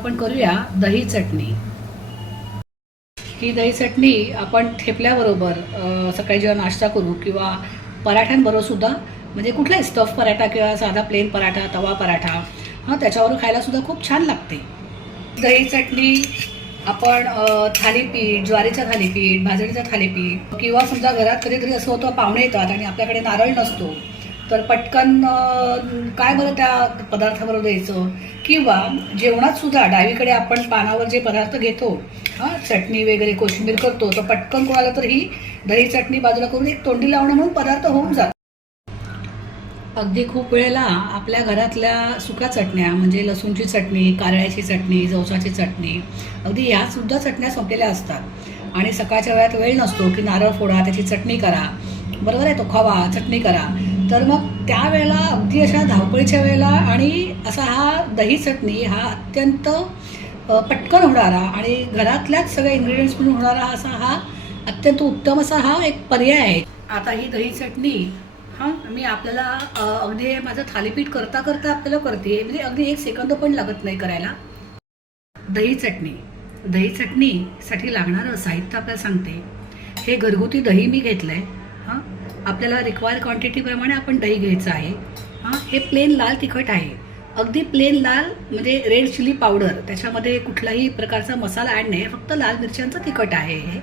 आपण करूया दही चटणी। ही दही चटणी आपण ठेपल्याबरोबर सकाळी जेव्हा नाश्ता करू किंवा पराठ्यांबरोबर सुद्धा, म्हणजे कुठलाही स्टफ पराठा किंवा साधा प्लेन पराठा, तवा पराठा त्याच्यावर खायला सुद्धा खूप छान लागते। दही चटणी आपण थालीपीठ, ज्वारीचं थालीपीठ, भाजणीचं थालीपीठ किंवा समजा घरात कधीतरी असं होतं पाहुणे येतात आणि आपल्याकडे नारळ नसतो, तर पटकन काय बरं त्या पदार्थाबरोबर द्यायचं, किंवा जेवणात सुद्धा डावीकडे आपण पानावर जे पदार्थ घेतो, चटणी वगैरे कोशिंबीर करतो, तर पटकन कोणाला तर ही दही चटणी बाजूला करून एक तोंडी लावणं म्हणून पदार्थ होऊन जातो। अगदी खूप वेळेला आपल्या घरातल्या सुक्या चटण्या म्हणजे लसूणची चटणी, कारळ्याची चटणी, जवसाची चटणी, अगदी ह्या सुद्धा चटण्या संपलेल्या असतात आणि सकाळच्या वेळात वेळ नसतो की नारळ फोडा, त्याची चटणी करा, बरोबर आहे, तो खवा, चटणी करा। तर मग त्यावेळेला अगदी अशा धावपळीच्या वेळेला आणि असा हा दही चटणी हा अत्यंत पटकन होणारा आणि घरातल्याच सगळे इन्ग्रेडियंट्स म्हणून होणारा असा हा अत्यंत उत्तम असा हा एक पर्याय आहे। आता ही दही चटणी मी आपल्याला अगदी माझं थालीपीठ करता करता आपल्याला करते, म्हणजे अगदी 1 सेकंद पण लागत नाही करायला। दही चटणीसाठी लागणारं साहित्य आपल्याला सांगते। हे घरगुती दही मी घेतलं आहे। आपल्याला रिक्वायर्ड क्वांटिटीप्रमाणे आपण दही घ्यायचं आहे। हे प्लेन लाल तिखट आहे, अगदी प्लेन लाल, म्हणजे रेड चिली पावडर, त्याच्यामध्ये कुठलाही प्रकारचा मसाला ॲड नाही, फक्त लाल मिरच्यांचं तिखट आहे हे।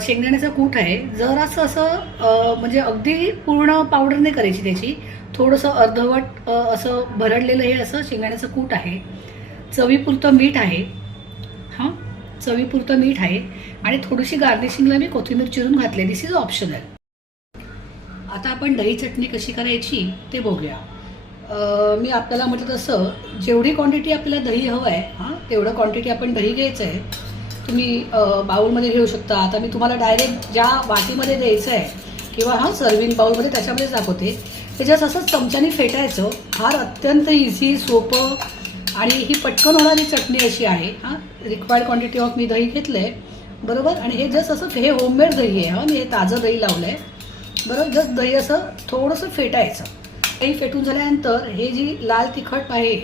शेंगदाण्याचं कूट आहे, जरासं असं म्हणजे अगदी पूर्ण पावडर नाही करायची त्याची, थोडंसं अर्धवट असं भरडलेलं हे असं शेंगदाण्याचं कूट आहे। चवीपुरतं मीठ आहे, चवीपुरतं मीठ आहे आणि थोडीशी गार्निशिंगला मी कोथिंबीर चिरून घातली, दिस इज ऑप्शनल। आता आपण दही चटणी कशी करायची ते बघूया। मी आपल्याला म्हटलं तसं जेवढी क्वांटिटी आपल्याला दही हवं आहे तेवढं क्वांटिटी आपण दही घ्यायचं आहे। तुम्ही बाउलमध्ये घेऊ शकता। आता मी तुम्हाला डायरेक्ट ज्या वाटीमध्ये द्यायचं आहे किंवा सर्विंग बाउलमध्ये त्याच्यामध्ये दाखवते, ते जस्ट असं चमच्याने फेटायचं, फार अत्यंत इझी, सोपं आणि ही पटकन होणारी चटणी अशी आहे। रिक्वायर्ड क्वांटिटी ऑफ मी दही घेतलं आहे, बरोबर, आणि हे जस्ट असं हे होममेड दही आहे, मी हे ताजं दही लावलं आहे, बरोबर। जस्ट दही असं थोडंसं फेटायचं। दही फेटून झाल्यानंतर हे जी लाल तिखट आहे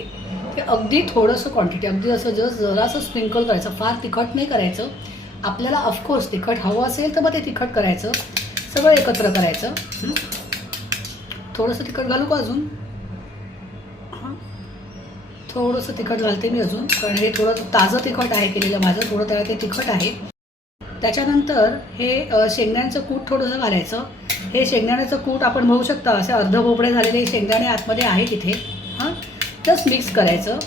ते अगदी थोडंसं क्वांटिटी, अगदी असं जरासं स्प्रिंकल करायचं, फार तिखट नाही करायचं। आपल्याला ऑफकोर्स तिखट हवं असेल तर मग ते तिखट करायचं, सगळं एकत्र करायचं। थोडंसं तिखट घालू का अजून? थोडंसं तिखट घालते मी अजून, कारण हे थोडं ताजं तिखट आहे केलेलं माझं, थोडं त्याला ते तिखट आहे। त्याच्यानंतर हे शेंगदाण्याचं कूट थोडंसं घालायचं। हे शेंगदाण्याचं कूट आपण बघू शकता, असे अर्ध भोपळे झालेले शेंगदाणे आतमध्ये आहे तिथे, जस्ट मिक्स करायचं।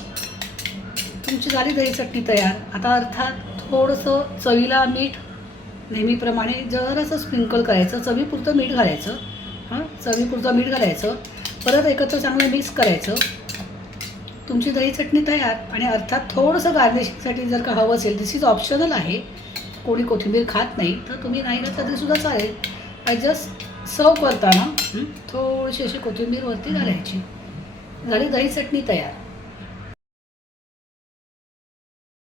तुमची झाली दही चटणी तयार। आता अर्थात थोडंसं चवीला मीठ नेहमीप्रमाणे जरासं स्प्रिंकल करायचं, चवीपुरतं मीठ घालायचं, चवीपुरतं मीठ घालायचं, परत एकत्र चांगलं मिक्स करायचं। तुमची दही चटणी तयार। आणि अर्थात थोडंसं गार्निशिंगसाठी जर का हवं असेल, दिस इज ऑप्शनल आहे, कोणी कोथिंबीर खात नाही तर तुम्ही नाही घातलं तरीसुद्धा चालेल। जस्ट सर्व करताना थोडीशी अशी कोथिंबीर वरती घालायची, झाली दही चटणी तयार।